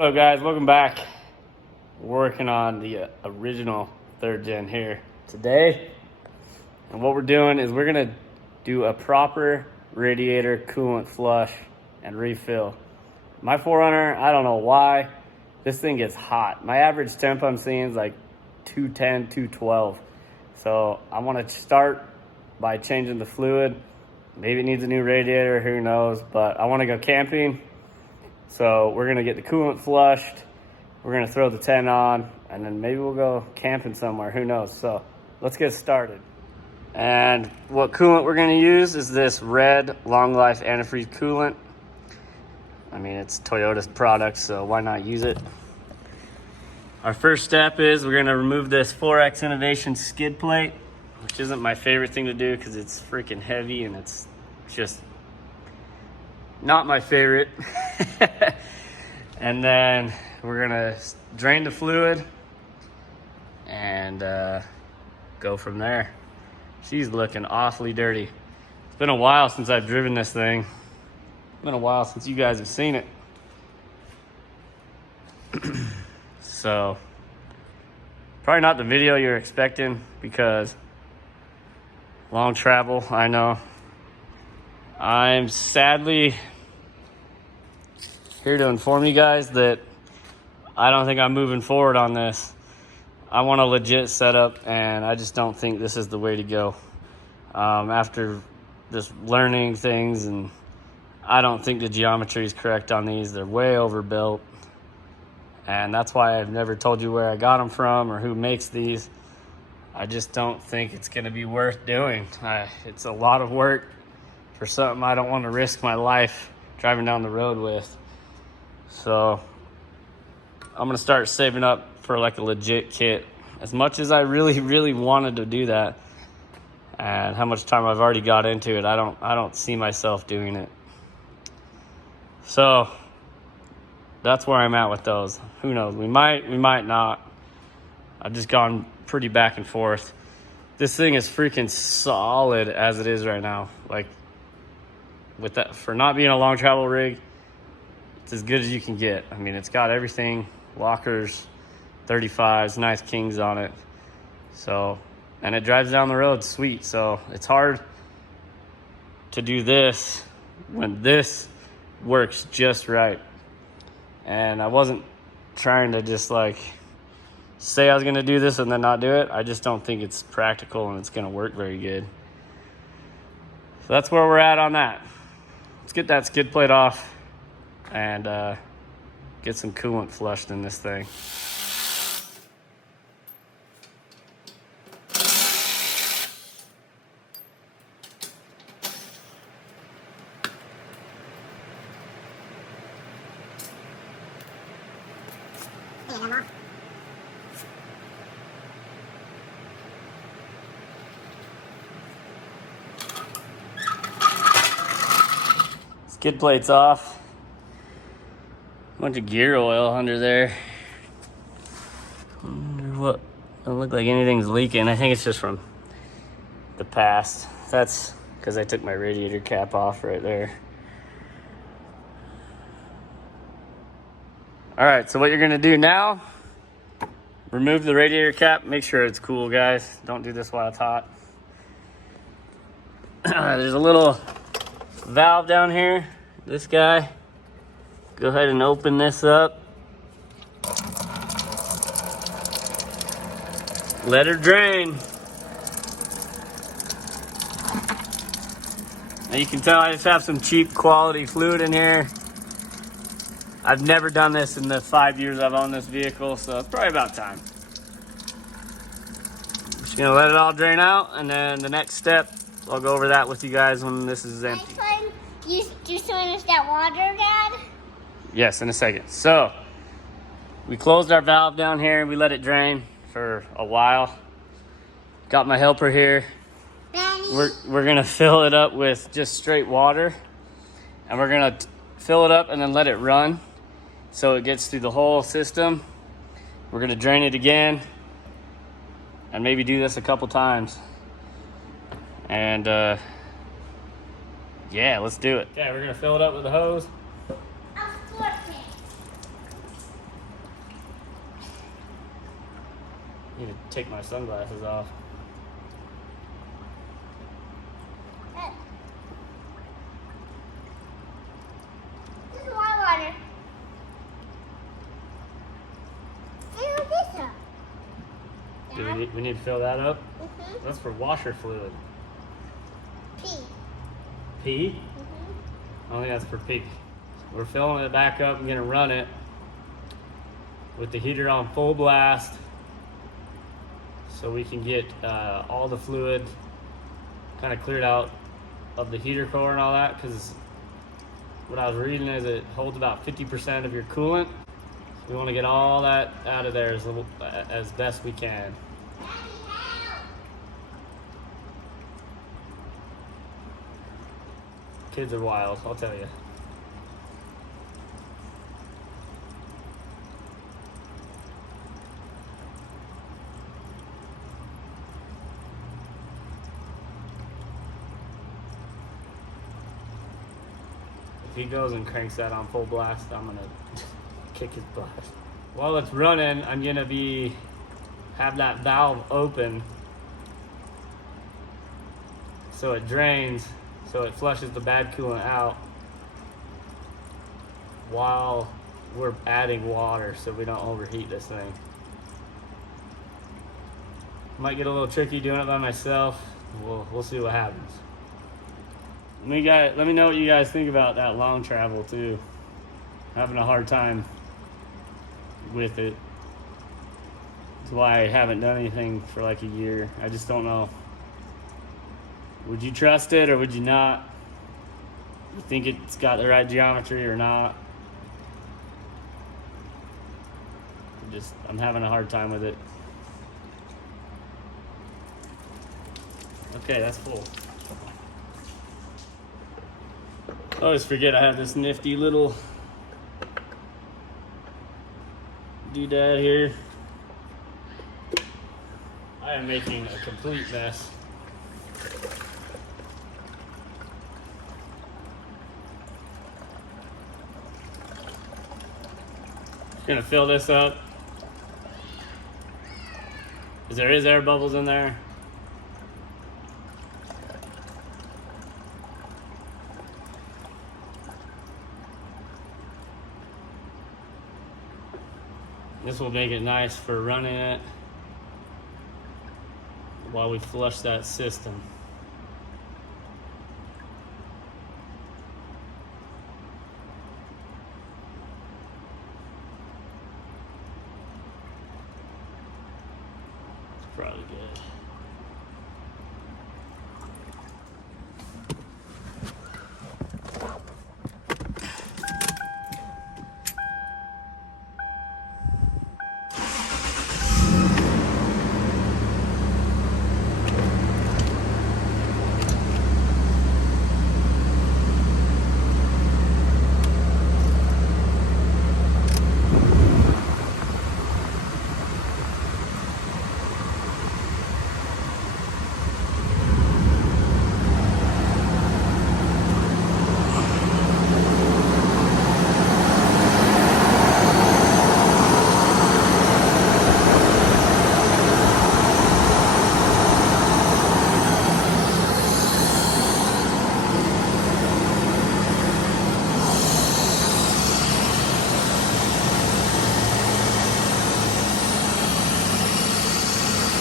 Hello guys, welcome back. We're working on the original 3rd gen here today. And what we're doing is we're gonna do a proper radiator coolant flush and refill. My 4runner, I don't know why, this thing gets hot. My average temp I'm seeing is like 210, 212. So I wanna start by changing the fluid. Maybe it needs a new radiator, who knows, but I wanna go camping. So we're gonna get the coolant flushed, we're gonna throw the tent on, and then maybe we'll go camping somewhere, who knows. So let's get started. And what coolant we're gonna use is this red long life antifreeze coolant. I mean, it's Toyota's product, so why not use it? Our first step is we're gonna remove this 4X Innovation skid plate, which isn't my favorite thing to do because it's freaking heavy and it's just not my favorite. And then we're gonna drain the fluid and go from there. She's looking awfully dirty. It's been a while since I've driven this thing. It's been a while since you guys have seen it. So probably not the video you're expecting because long travel, I know. I'm sadly here to inform you guys that I don't think I'm moving forward on this. I want a legit setup, and I just don't think this is the way to go. After just learning things, and I don't think the geometry is correct on these. They're way overbuilt, and that's why I've never told you where I got them from or who makes these. I just don't think it's gonna be worth doing. It's a lot of work for something I don't want to risk my life driving down the road with. So I'm gonna start saving up for like a legit kit. As much as I really wanted to do that, and how much time I've already got into it, I don't see myself doing it. So that's where I'm at with those. Who knows? We might not. I've just gone pretty back and forth. This thing is freaking solid as it is right now. Like, with that, for not being a long travel rig, it's as good as you can get. I mean, it's got everything, lockers, 35s, nice kings on it. So, and it drives down the road sweet. So it's hard to do this when this works just right. And I wasn't trying to just like say I was gonna do this and then not do it. I just don't think it's practical and it's gonna work very good. So that's where we're at on that. Let's get that skid plate off and get some coolant flushed in this thing. Skid plate's off. Bunch of gear oil under there. I wonder what, doesn't look like anything's leaking. I think it's just from the past. That's because I took my radiator cap off right there. All right, so what you're gonna do now, remove the radiator cap. Make sure it's cool, guys. Don't do this while it's hot. There's a little valve down here, this guy. Go ahead and open this up. Let her drain. Now you can tell I just have some cheap quality fluid in here. I've never done this in the 5 years I've owned this vehicle, so it's probably about time. Just gonna let it all drain out, and then the next step, I'll go over that with you guys when this is empty. You finish that water, Dad? Yes, in a second. So, we closed our valve down here. We let it drain for a while. Got my helper here. Benny. We're gonna fill it up with just straight water. And we're gonna fill it up and then let it run so it gets through the whole system. We're gonna drain it again and maybe do this a couple times. And yeah, let's do it. Okay, we're gonna fill it up with the hose. need to take my sunglasses off. This is my water. Fill this up. Do we need to fill that up? Mm-hmm. That's for washer fluid. Pee. Pee? Mm-hmm. I think that's for pee. We're filling it back up and gonna run it with the heater on full blast so we can get all the fluid kind of cleared out of the heater core and all that, because what I was reading is it holds about 50% of your coolant. We want to get all that out of there as best we can. Kids are wild, I'll tell you. If he goes and cranks that on full blast, I'm gonna kick his butt. While it's running, I'm gonna have that valve open so it drains, so it flushes the bad coolant out while we're adding water so we don't overheat this thing. Might get a little tricky doing it by myself. We'll see what happens. Let me know what you guys think about that long travel too. Having a hard time with it. That's why I haven't done anything for like a year. I just don't know. Would you trust it or would you not? You think it's got the right geometry or not? I'm having a hard time with it. Okay, that's full. I always forget I have this nifty little doodad here. I am making a complete mess. Just gonna fill this up. Because there is air bubbles in there. This will make it nice for running it while we flush that system. It's probably good.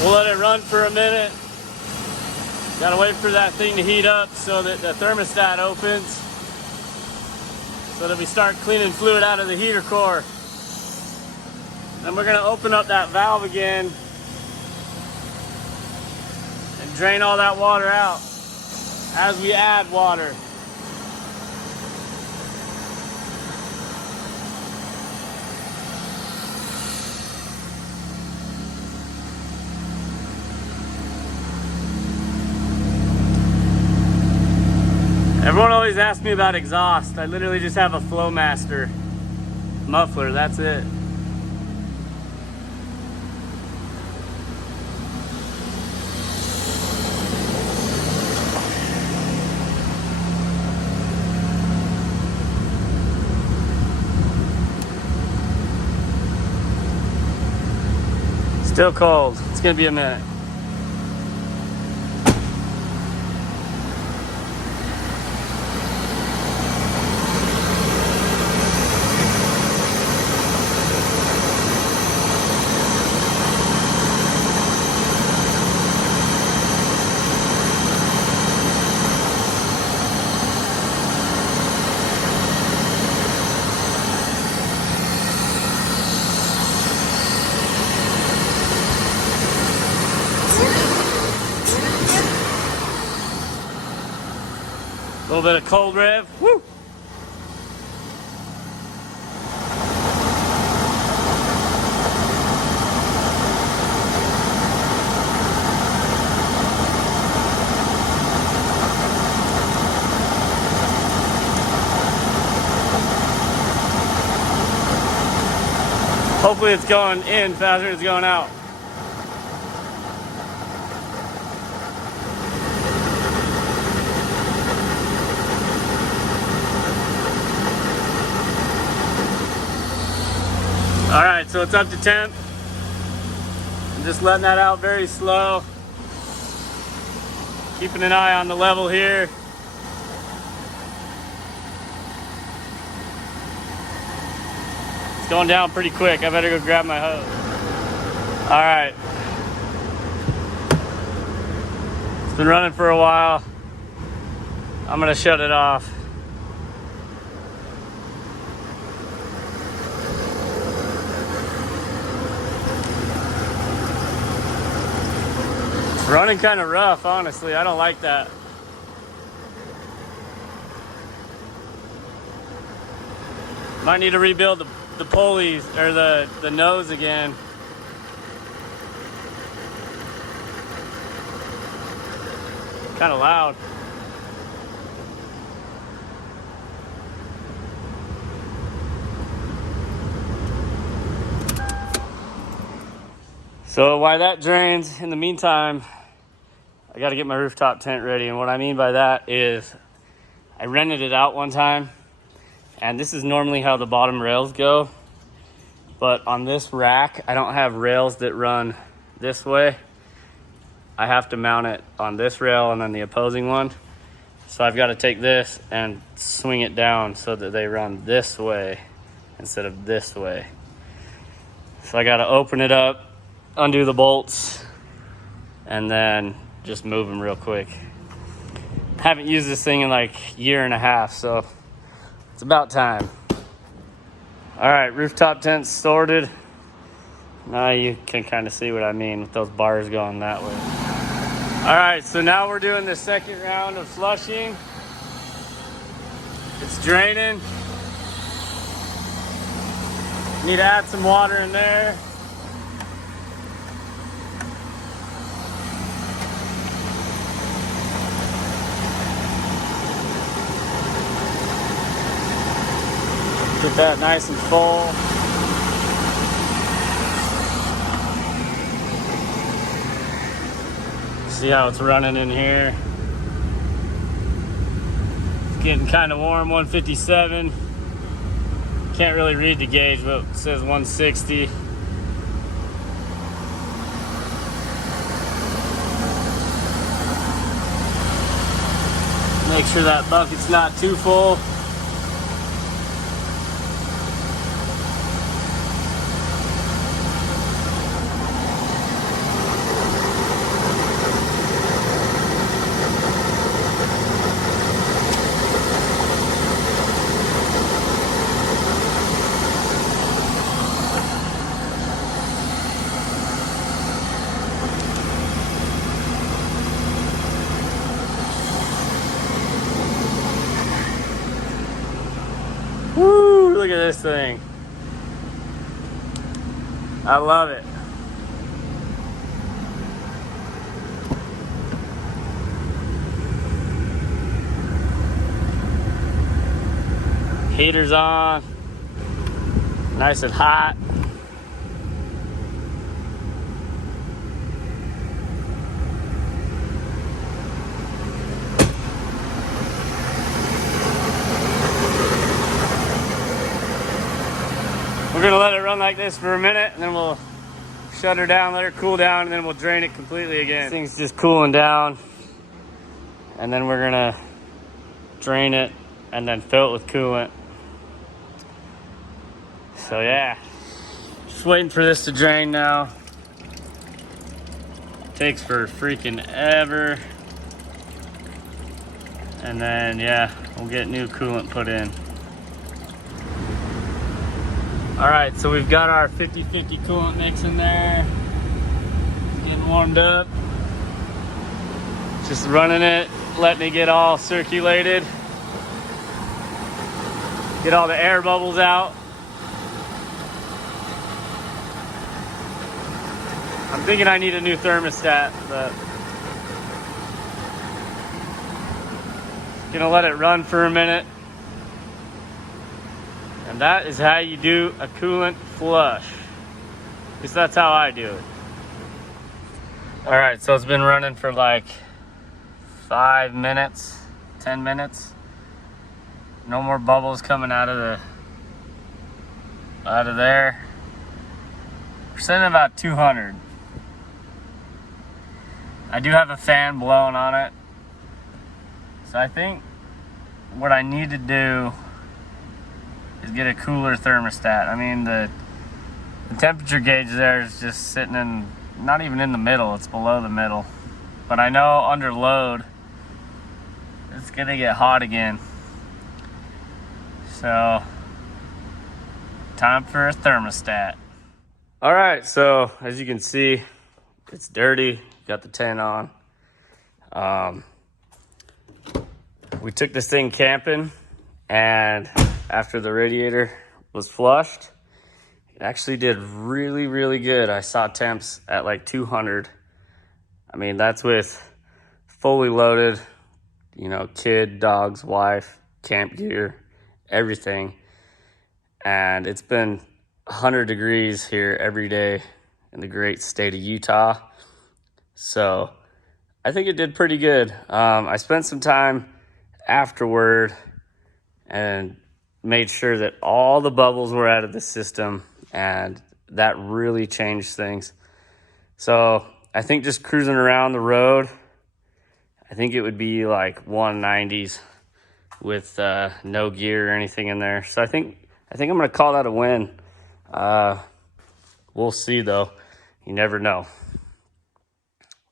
We'll let it run for a minute. Gotta wait for that thing to heat up so that the thermostat opens, so that we start cleaning fluid out of the heater core. Then we're gonna open up that valve again and drain all that water out as we add water. Everyone always asks me about exhaust. I literally just have a Flowmaster muffler, that's it. Still cold. It's gonna be a minute. A little bit of cold rev. Woo! Hopefully it's going in faster than it's going out. All right, so it's up to temp. I'm just letting that out very slow. Keeping an eye on the level here. It's going down pretty quick. I better go grab my hose. All right. It's been running for a while. I'm gonna shut it off. Running kind of rough, honestly. I don't like that. Might need to rebuild the pulleys or the nose again. Kind of loud. So while that drains, in the meantime, I got to get my rooftop tent ready. And what I mean by that is I rented it out one time, and this is normally how the bottom rails go. But on this rack, I don't have rails that run this way. I have to mount it on this rail and then the opposing one. So I've got to take this and swing it down so that they run this way instead of this way. So I got to open it up, undo the bolts, and then just move them real quick. Haven't used this thing in like a year and a half, so it's about time. All right, rooftop tent sorted. Now you can kind of see what I mean with those bars going that way. All right, so now we're doing the second round of flushing. It's draining. Need to add some water in there. Get that nice and full. See how it's running in here. It's getting kind of warm, 157. Can't really read the gauge, but it says 160. Make sure that bucket's not too full. Woo, look at this thing. I love it. Heater's on. Nice and hot. We're gonna let it run like this for a minute, and then we'll shut her down, let her cool down, and then we'll drain it completely again. This thing's just cooling down, and then we're gonna drain it and then fill it with coolant. So yeah, just waiting for this to drain now. Takes for freaking ever. And then yeah, we'll get new coolant put in. All right, so we've got our 50-50 coolant mix in there. Getting warmed up. Just running it, letting it get all circulated. Get all the air bubbles out. I'm thinking I need a new thermostat, but gonna let it run for a minute. And that is how you do a coolant flush. At least that's how I do it. All right, so it's been running for like 5 minutes, 10 minutes. No more bubbles coming out of there. We're sitting at about 200. I do have a fan blowing on it. So I think what I need to do is get a cooler thermostat. I mean, the temperature gauge there is just sitting in, not even in the middle, it's below the middle. But I know under load, it's gonna get hot again. So, time for a thermostat. All right, so as you can see, it's dirty, got the tent on. We took this thing camping, and after the radiator was flushed, it actually did really, really good. I saw temps at like 200. I mean, that's with fully loaded, you know, kid, dogs, wife, camp gear, everything. And it's been 100 degrees here every day in the great state of Utah. So I think it did pretty good. I spent some time afterward and made sure that all the bubbles were out of the system, and that really changed things. So I think just cruising around the road, I think it would be like 190s with no gear or anything in there. So I think I'm gonna call that a win. We'll see though, you never know.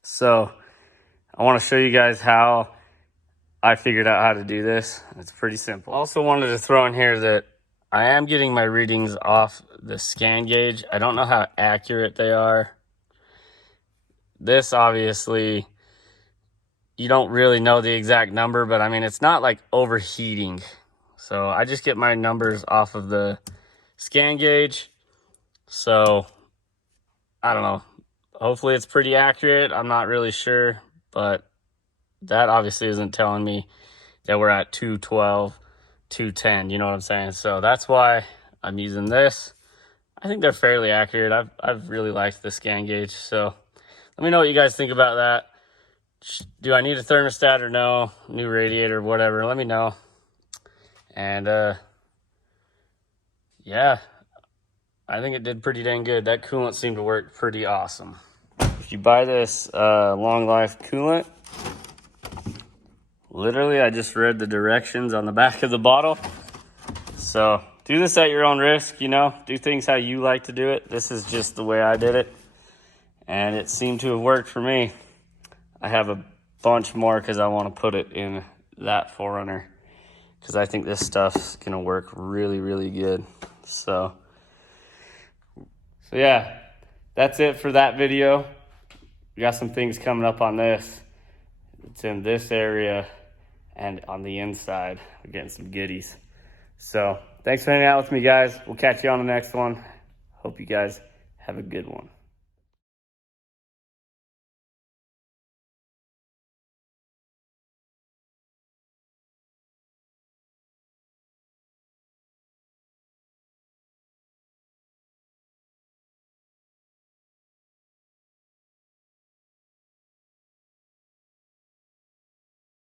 So I want to show you guys how I figured out how to do this. It's pretty simple. Also wanted to throw in here that I am getting my readings off the scan gauge. I don't know how accurate they are. This obviously, you don't really know the exact number, but I mean, it's not like overheating. So I just get my numbers off of the scan gauge. So I don't know. Hopefully it's pretty accurate. I'm not really sure, but that obviously isn't telling me that we're at 212, 210, you know what I'm saying? So that's why I'm using this. I think they're fairly accurate. I've really liked the scan gauge. So let me know what you guys think about that. Do I need a thermostat or no? New radiator, whatever. Let me know. And yeah, I think it did pretty dang good. That coolant seemed to work pretty awesome. If you buy this long life coolant, literally I just read the directions on the back of the bottle. So do this at your own risk, you know, do things how you like to do it. This is just the way I did it, and it seemed to have worked for me. I have a bunch more because I want to put it in that 4runner because I think this stuff's gonna work really, really good. So yeah, that's it for that video. We got some things coming up on this. It's in this area and on the inside. We're getting some goodies. So thanks for hanging out with me, guys. We'll catch you on the next one. Hope you guys have a good one.